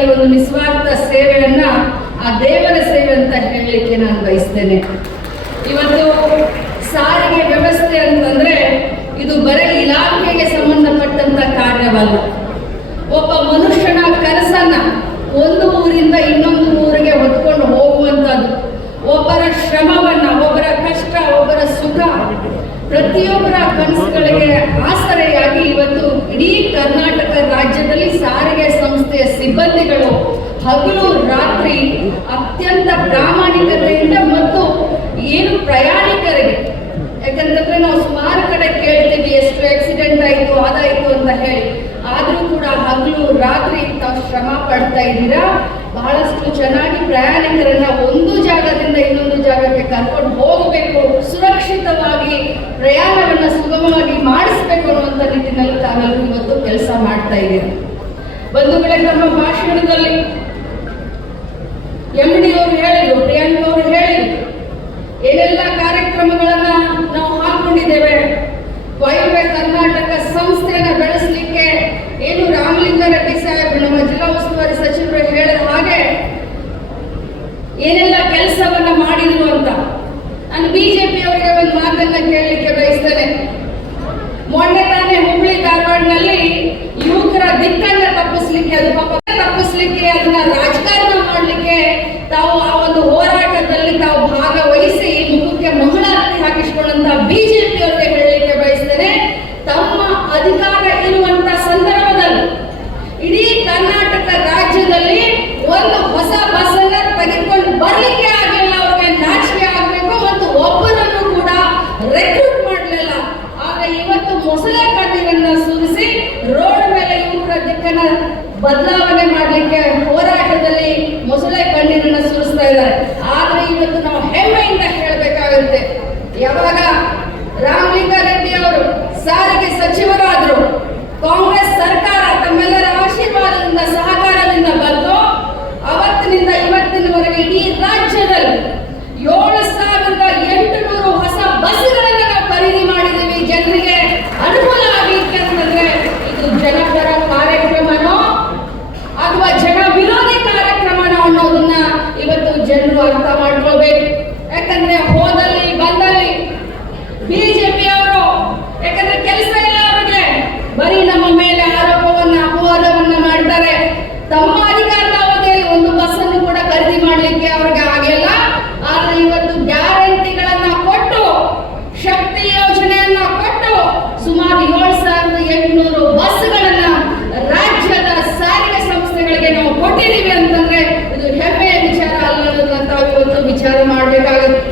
ಈ ಒಂದು ನಿಸ್ವಾರ್ಥ ಸೇವೆಯನ್ನ ಆ ದೇವರ ಸೇವೆ ಅಂತ ಹೇಳಲಿಕ್ಕೆ ನಾನು ಬಯಸ್ತೇನೆ. ಇವತ್ತು ಸಾರಿಗೆ ವ್ಯವಸ್ಥೆ ಅಂತಂದ್ರೆ ಇದು ಬರೀ ಇಲಾಖೆಗೆ ಸಂಬಂಧಪಟ್ಟಂತ ಕಾರ್ಯವಲ್ಲ. ಒಬ್ಬ ಮನುಷ್ಯನ ಕನಸನ್ನ ಒಂದು ಊರಿಂದ ಇನ್ನೊಂದು ಊರಿಗೆ ಹೊತ್ಕೊಂಡು ಹೋಗುವಂಥದ್ದು, ಒಬ್ಬರ ಶ್ರಮವನ್ನ, ಒಬ್ಬರ ಕಷ್ಟ, ಒಬ್ಬರ ಸುಖ, ಪ್ರತಿಯೊಬ್ಬರ ಕನಸುಗಳಿಗೆ ಆಸರೆಯಾಗಿ ಇವತ್ತು ಇಡೀ ಕರ್ನಾಟಕ ರಾಜ್ಯದಲ್ಲಿ ಸಾರಿಗೆ ಸಂಸ್ಥೆಯ ಸಿಬ್ಬಂದಿಗಳು ಹಗಲು ರಾತ್ರಿ ಅತ್ಯಂತ ಪ್ರಾಮಾಣಿಕತೆಯಿಂದ ಮತ್ತು ಏನು ಪ್ರಯಾಣಿಕರಿಗೆ, ಯಾಕಂತಂದ್ರೆ ನಾವು ಸುಮಾರು ಕಡೆ ಕೇಳ್ತೀವಿ ಎಷ್ಟು ಆಕ್ಸಿಡೆಂಟ್ ಆಯಿತು ಅದಾಯಿತು ಅಂತ ಹೇಳಿ, ಆದರೂ ಕೂಡ ಹಗಲು ರಾತ್ರಿ ತಾವು ಶ್ರಮ ಪಡ್ತಾ ಇದ್ದೀರಾ. ಬಹಳಷ್ಟು ಚೆನ್ನಾಗಿ ಪ್ರಯಾಣಿಕರನ್ನ ಒಂದು ಜಾಗದಿಂದ ಇನ್ನೊಂದು ಜಾಗಕ್ಕೆ ಕರ್ಕೊಂಡು ಹೋಗಬೇಕು, ಸುರಕ್ಷಿತವಾಗಿ ಪ್ರಯಾಣವನ್ನ ಸುಗಮವಾಗಿ ಮಾಡಿಸ್ಬೇಕು ಅನ್ನುವಂಥ ನಿಟ್ಟಿನಲ್ಲಿ ತಾವೆಲ್ಲರೂ ಇವತ್ತು ಕೆಲಸ ಮಾಡ್ತಾ ಇದ್ದೀರಿ. ಬಂಧುಗಳೇ, ನಮ್ಮ ಭಾಷಣದಲ್ಲಿ MD ಅವರು ಹೇಳಿದ್ರು, ಪ್ರಿಯಾಂಕ ಅವರು ಹೇಳಿದ್ರು, ಏನೆಲ್ಲ ಕಾರ್ಯಕ್ರಮಗಳನ್ನ ನಾವು ಹಾಕೊಂಡಿದ್ದೇವೆ. ವಾಯುವ್ಯ ಕರ್ನಾಟಕ ಸಂಸ್ಥೆಯನ್ನ ಬೆಳೆಸಲಿಕ್ಕೆ ಏನು ರಾಮಲಿಂಗಾರೆಡ್ಡಿ ಸಾಹೇಬ್ ನಮ್ಮ ಜಿಲ್ಲಾ ಉಸ್ತುವಾರಿ ಸಚಿವರು ಹೇಳಿದ ಹಾಗೆ ಏನೆಲ್ಲ ಕೆಲಸವನ್ನ ಮಾಡಿದ್ರು ಅಂತ ನಾನು ಬಿಜೆಪಿ ಅವರಿಗೆ ಒಂದು ಮಾತನ್ನ ಕೇಳಲಿಕ್ಕೆ ಬಯಸ್ತೇನೆ. ಮೊನ್ನೆ ತಾನೇ ಹುಬ್ಬಳ್ಳಿ ಧಾರವಾಡನಲ್ಲಿ ಯುವಕರ ದಿಕ್ಕನ್ನ ತಪ್ಪಿಸ್ಲಿಕ್ಕೆ, ಅದು ಪಾಪ ತಪ್ಪಿಸ್ಲಿಕ್ಕೆ, ಅದನ್ನ ರಾಜಕಾರಣ ಮಾಡಲಿಕ್ಕೆ ತಾವು ಆ ಒಂದು ಹೋರಾಟದಲ್ಲಿ ತಾವು ಭಾಗವಹಿಸಿ ಮುಖಕ್ಕೆ ಮಂಗಳಾರತಿ ಹಾಕಿಸಿಕೊಂಡಂತ ಬಿಜೆಪಿ ಅವರಿಗೆ ಹೇಳಲಿಕ್ಕೆ ಬಯಸ್ತೇನೆ, ತಮ್ಮ ಅಧಿಕಾರ ಇರುವಂತ ಸಂದರ್ಭದಲ್ಲಿ ಇಡೀ ಕರ್ನಾಟಕ ರಾಜ್ಯದಲ್ಲಿ ಒಂದು ಹೊಸ ಬಸ್ ಅನ್ನ ತೆಗೆದುಕೊಂಡು ಬರ್ಲಿಕ್ಕೆ ಆಗಲಿಲ್ಲ. ಅವ್ರಿಗೆ ನಾಚಿಕೆ ಆಗಬೇಕು ಮತ್ತು ಒಬ್ಬರನ್ನು ಕೂಡ ರೆಕ್ರೂಟ್ ಮಾಡಲಿಲ್ಲ. ಆದ್ರೆ ಇವತ್ತು ಮೊಸಳೆ ಕಣ್ಣೀರನ್ನ ಸುರಿಸಿ ರೋಡ್ ಮೇಲೆ ಯುವಕರ ದಿಕ್ಕನ್ನ ಬದಲಾವಣೆ ಮಾಡಲಿಕ್ಕೆ ಹೋರಾಟದಲ್ಲಿ ಮೊಸಳೆ ಕಣ್ಣೀರನ್ನ ಸುರಿಸ್ತಾ ಇದ್ದಾರೆ. ಆದ್ರೆ ಇವತ್ತು ನಾವು ಹೆಮ್ಮೆಯಿಂದ ಹೇಳಬೇಕಾಗುತ್ತೆ, ಯಾವಾಗ ರಾಮಲಿಂಗಾರೆಡ್ಡಿ ಅವರು ಸಾರಿಗೆ ಸಚಿವರಾದರು, ಕಾಂಗ್ರೆಸ್ ಸರ್ಕಾರ ತಮ್ಮೆಲ್ಲರ ಆಶೀರ್ವಾದದಿಂದ ಸಹಕಾರದಿಂದ ಬಂದು ಅವತ್ತಿನಿಂದ ಇವತ್ತಿನವರೆಗೆ ಇಡೀ ರಾಜ್ಯದಲ್ಲಿ 7,800 ಹೊಸ ಬಸ್ಗಳನ್ನು ನಾವು ಖರೀದಿ ಮಾಡಿದ್ದೀವಿ. ಜನರಿಗೆ ಅನುಕೂಲ ಆಗಲಿಕ್ಕೆ ಅಂತಂದ್ರೆ ಇದು ಜನಪರ ಕಾರ್ಯಕ್ರಮನೋ ಅಥವಾ ಜನ ವಿರೋಧಿ ಕಾರ್ಯಕ್ರಮನೋ ಅನ್ನೋದನ್ನ ಇವತ್ತು ಜನರು ಅರ್ಥ ಮಾಡ್ಕೊಳ್ಬೇಕು. ಯಾಕಂದ್ರೆ ಹೋದಲ್ಲಿ ಬಂದಲ್ಲಿ ಬಿಜೆಪಿ ಅವರು ಯಾಕಂದ್ರೆ ಕೆಲಸ ಇಲ್ಲ ಅವರಿಗೆ, ಬರೀ ನಮ್ಮ ಮೇಲೆ ಆರೋಪವನ್ನ ಅಪವಾದವನ್ನ ಮಾಡ್ತಾರೆ. ತಮ್ಮ ಅಧಿಕಾರದ ಅವಧಿಯಲ್ಲಿ ಒಂದು ಬಸ್ ಅನ್ನು ಕೂಡ ಖರೀದಿ ಮಾಡಲಿಕ್ಕೆ ಅವ್ರಿಗೆ ಆಗಿಲ್ಲ. ಆದ್ರೆ ಇವತ್ತು ಗ್ಯಾರಂಟಿಗಳನ್ನ ಕೊಟ್ಟು, ಶಕ್ತಿ ಯೋಜನೆಯನ್ನ ಕೊಟ್ಟು ಸುಮಾರು 7,800 ಬಸ್ಗಳನ್ನ ರಾಜ್ಯದ ಸಾರಿಗೆ ಸಂಸ್ಥೆಗಳಿಗೆ ನಾವು ಕೊಟ್ಟಿದ್ದೀವಿ ಅಂತಂದ್ರೆ ಇದು ಹೆಮ್ಮೆಯ ವಿಚಾರ ಅಲ್ಲ ಅನ್ನೋದನ್ನ ತಾವು ಇವತ್ತು ವಿಚಾರ ಮಾಡಬೇಕಾಗುತ್ತೆ.